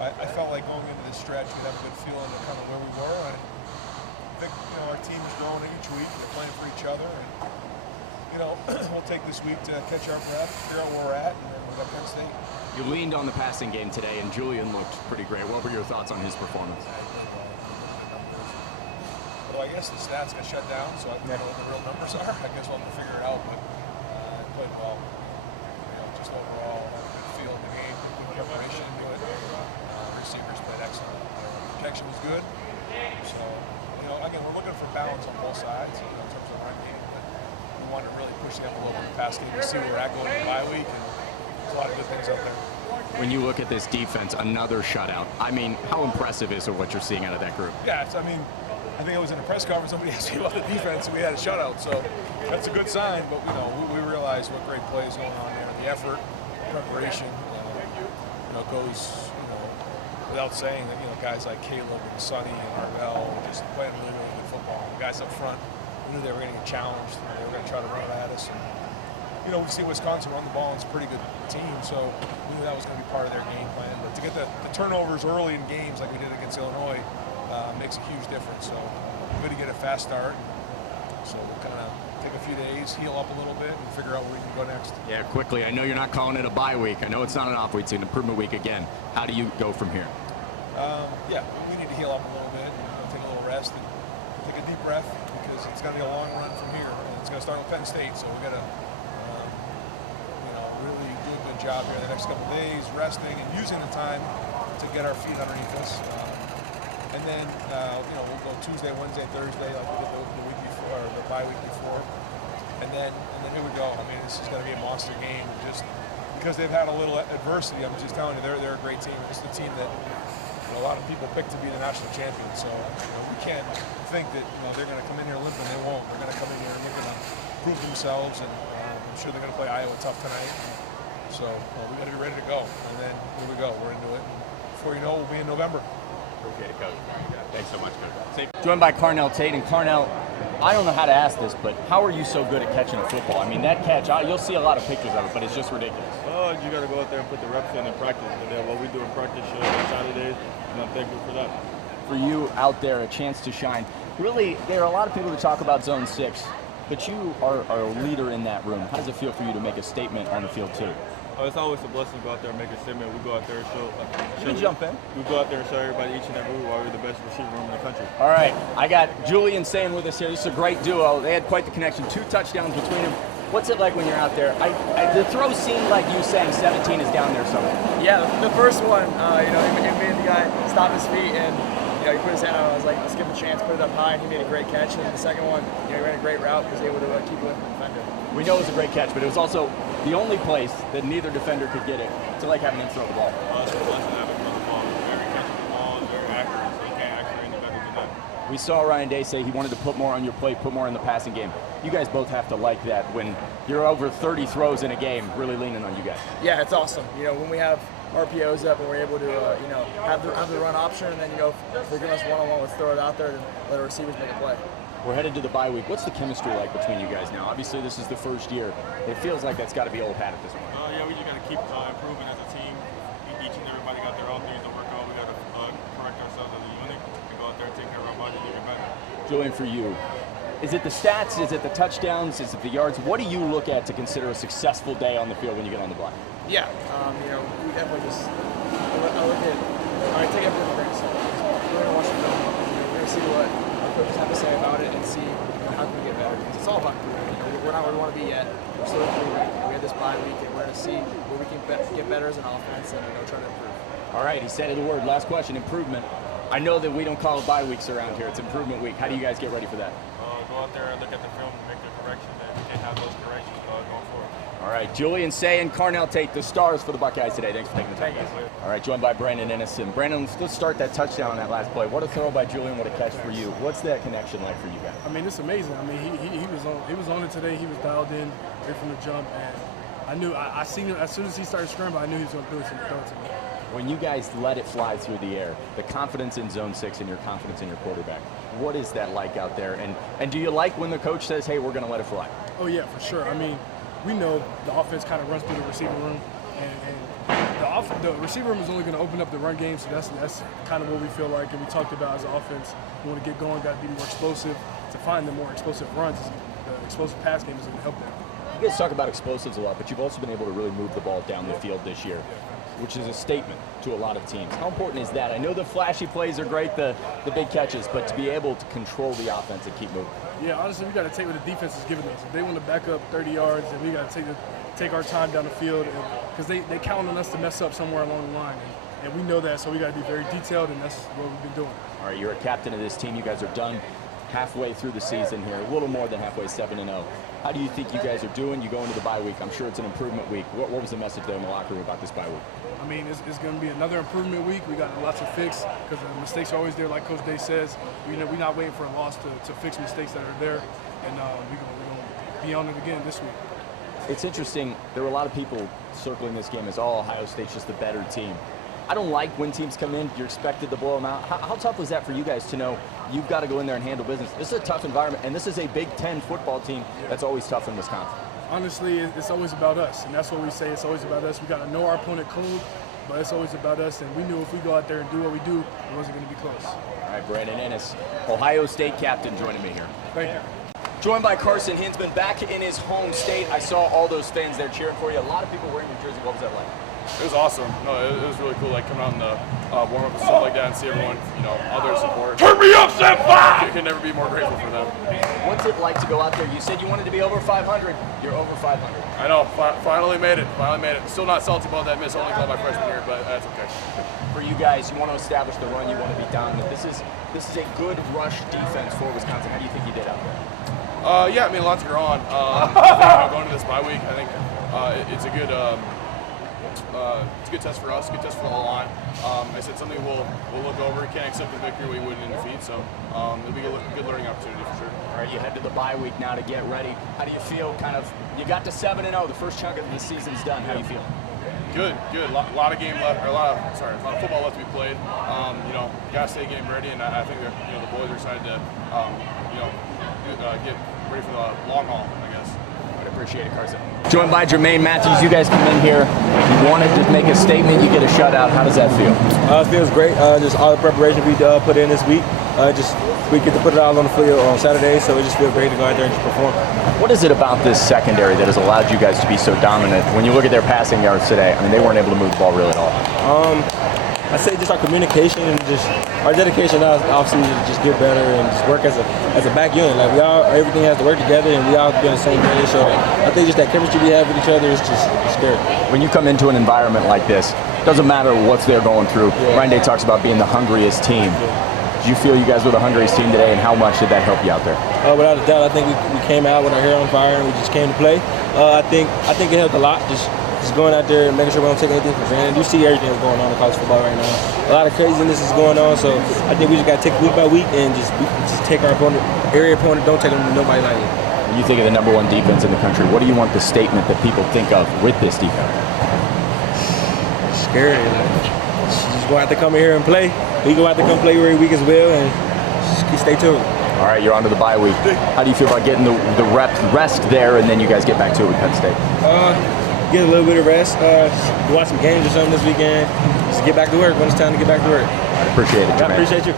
I felt like going into this stretch, we'd have a good feeling of kind of where we were. And I think, our team's growing each week. They're playing for each other. And, we'll take this week to catch our breath, figure out where we're at, and then we've got Penn State. You leaned on the passing game today, and Julian looked pretty great. What were your thoughts on his performance? Well, I guess the stats got shut down, so I don't know what the real numbers are. I guess we'll have to figure it out. But I played well. Just overall, I had a good feel of the game, good preparation into it. Receivers played excellent. Protection was good. So, again, we're looking for balance on both sides in terms of run game. But we want to really push the envelope in the pass game to see where we're at going to the bye week. And there's a lot of good things out there. When you look at this defense, another shutout. I mean, how impressive is it what you're seeing out of that group? Yeah, I think I was in a press conference. Somebody asked me about the defense, and we had a shutout. So that's a good sign. But we realize what great play is going on there. The effort, preparation, goes without saying that guys like Caleb and Sonny and Arvell just playing really, really good football. The guys up front, we knew they were going to get challenged. They were going to try to run it at us. And, we see Wisconsin run the ball, and it's a pretty good team. So we knew that was going to be part of their game plan. But to get the turnovers early in games like we did against Illinois makes a huge difference. So good to get a fast start. So we'll kind of take a few days, heal up a little bit, and figure out where we can go next. Yeah, quickly. I know you're not calling it a bye week. I know it's not an off week. It's an improvement week again. How do you go from here? Yeah, we need to heal up a little bit and take a little rest and take a deep breath because it's going to be a long run from here. And it's going to start with Penn State, so we got to really do a good job here the next couple of days, resting and using the time to get our feet underneath us. And then, we'll go Tuesday, Wednesday, Thursday, like we did the week before, or the bye week before. And then here we go. This is going to be a monster game. Just because they've had a little adversity, I'm just telling you, they're a great team. It's the team that a lot of people picked to be the national champion. So, we can't think that, they're going to come in here limping. They won't. They're going to come in here and they're going to prove themselves. And I'm sure they're going to play Iowa tough tonight. So, we got to be ready to go. And then here we go. We're into it. And before you know, we'll be in November. Appreciate it, Coach. Thanks so much, Coach. Joined by Carnell Tate. And Carnell, I don't know how to ask this, but how are you so good at catching a football? That catch, you'll see a lot of pictures of it, but it's just ridiculous. Oh, you got to go out there and put the reps in and practice. And what we do in practice on Saturdays, and I'm thankful for that. For you out there, a chance to shine. Really, there are a lot of people that talk about Zone 6, but you are a leader in that room. How does it feel for you to make a statement on the field, too? It's always a blessing to go out there and make a statement. We go out there and show. You can jump in. We go out there and show everybody each and every week why we're the best receiver room in the country. All right, I got Julian Sayin with us here. This is a great duo. They had quite the connection. 2 touchdowns between them. What's it like when you're out there? The throw seemed like you saying 17 is down there somewhere. Yeah, the first one, he made the guy stop his feet and he put his hand out. I was like, let's give him a chance, put it up high, and he made a great catch. And the second one, he ran a great route, was able to keep it with the defender. We know it was a great catch, but it was also the only place that neither defender could get it. It's like having him throw the ball. It's a blessing having throw the ball. Very catching the ball, very accurate, so you can't actually any better than that. We saw Ryan Day say he wanted to put more on your plate, put more in the passing game. You guys both have to like that when you're over 30 throws in a game, really leaning on you guys. Yeah, it's awesome. When we have RPOs up and we're able to, have the run option, and then, if they're giving us one-on-one, let's throw it out there and let our receivers make a play. We're headed to the bye week. What's the chemistry like between you guys now? Obviously, this is the first year. It feels like that's got to be old hat at this point. Yeah, we just got to keep improving as a team. Each and everybody got their own things to work on. We got to correct ourselves as a unit and go out there and take care of our body to get better. Julian, for you, is it the stats? Is it the touchdowns? Is it the yards? What do you look at to consider a successful day on the field when you get on the block? Yeah, we definitely just I take everything with a grain of salt. We're going to watch the film. We're going to see what our coaches have to say about it and see how can we get better. Because it's all about improvement. We're not where we want to be yet. We're still improving. We have this bye week, and we're going to see where we can get better as an offense and try to improve. All right, he said the word. Last question, improvement. I know that we don't call it bye weeks around here. It's improvement week. How do you guys get ready for that? Go out there and look at the film and make the corrections, and we didn't have those corrections going forward. All right, Julian Sayin, Carnell Tate, the stars for the Buckeyes today. Thanks for taking the time. All right, joined by Brandon Innocent. Brandon, let's start that touchdown on that last play. What a throw by Julian, what a catch for you. What's that connection like for you guys? It's amazing. He was on it today. He was dialed in right from the jump, and I knew I seen him as soon as he started scrambling. I knew he was going to do it to me. When you guys let it fly through the air, the confidence in Zone 6 and your confidence in your quarterback, what is that like out there? And do you like when the coach says, hey, we're going to let it fly? Oh, yeah, for sure. We know the offense kind of runs through the receiver room, And the receiver room is only going to open up the run game, so that's kind of what we feel like. And we talked about as an offense, we want to get going, got to be more explosive. To find the more explosive runs, the explosive pass game is going to help them. You guys talk about explosives a lot, but you've also been able to really move the ball down the field this year, which is a statement to a lot of teams. How important is that? I know the flashy plays are great, the big catches, but to be able to control the offense and keep moving. Yeah, honestly, we got to take what the defense is giving us. If they want to back up 30 yards, then we got to take our time down the field, because they count on us to mess up somewhere along the line. And we know that, so we got to be very detailed, and that's what we've been doing. All right, you're a captain of this team. You guys are done halfway through the season here, a little more than halfway, 7-0. How do you think you guys are doing? You go into the bye week. I'm sure it's an improvement week. What was the message there in the locker room about this bye week? I mean, it's going to be another improvement week. We got lots to fix because the mistakes are always there, like Coach Day says. We're not waiting for a loss to fix mistakes that are there, and we're going to be on it again this week. It's interesting. There were a lot of people circling this game as, Ohio State's just the better team. I don't like when teams come in, you're expected to blow them out. How tough was that for you guys to know you've got to go in there and handle business? This is a tough environment, and this is a Big Ten football team that's always tough in Wisconsin. Honestly, it's always about us, and that's what we say. It's always about us. We got to know our opponent cold, but it's always about us, and we knew if we go out there and do what we do, it wasn't going to be close. All right, Brandon Ennis, Ohio State captain, joining me here. Thank you. Joined by Carson Hinsman, back in his home state. I saw all those fans there cheering for you. A lot of people wearing your jersey. What was that like? It was awesome. No, it was really cool, like coming out in the warm-up and stuff like that and see everyone, all their support. Turn me up, Sam 5! You can never be more grateful for them. What's it like to go out there? You said you wanted to be over 500. You're over 500. I know. Finally made it. Still not salty about that miss only called my freshman year, but that's okay. For you guys, you want to establish the run. You want to be dominant. This is a good rush defense for Wisconsin. How do you think you did out there? Yeah, I mean, a lot to grow on. I think, going to this bye week, I think it's a good. It's a good test for us, good test for the whole line. I said something we'll look over. Can't accept the victory we wouldn't in defeat, so it'll be a good learning opportunity for sure. All right, you head to the bye week now to get ready. How do you feel? You got to 7-0. The first chunk of the season's done. How do you feel? Good. A lot of game left, or a lot of football left to be played. Got to stay game ready, and I think that the boys are excited to get ready for the long haul, I guess. I appreciate it, Carson. Joined by Jermaine Matthews. You guys come in here. You wanted to make a statement. You get a shutout. How does that feel? It feels great. Just all the preparation we put in this week. We get to put it all on the field on Saturday, so it just feels great to go out there and just perform. What is it about this secondary that has allowed you guys to be so dominant? When you look at their passing yards today, I mean, they weren't able to move the ball really at all. I say just our communication and just our dedication now is obviously to just get better and just work as a back unit. Like everything has to work together and we all be on the same page. So I think just that chemistry we have with each other is just scary. When you come into an environment like this, it doesn't matter what they're going through. Yeah. Ryan Day talks about being the hungriest team. Yeah. Did you feel you guys were the hungriest team today, and how much did that help you out there? Without a doubt, I think we came out with our hair on fire and we just came to play. I think it helped a lot. Just going out there and making sure we don't take anything for granted. You see everything that's going on in college football right now. A lot of craziness is going on, so I think we just got to take week by week and just take our area opponent, don't take them to nobody lightly. When you think of the #1 defense in the country, what do you want the statement that people think of with this defense? Scary. Just go out to come here and play. We go out to come play every week as well, and just stay tuned. All right, you're on to the bye week. How do you feel about getting the rest there, and then you guys get back to it with Penn State? Get a little bit of rest, watch some games or something this weekend, just get back to work when it's time to get back to work. I appreciate it, Jermaine. I appreciate you.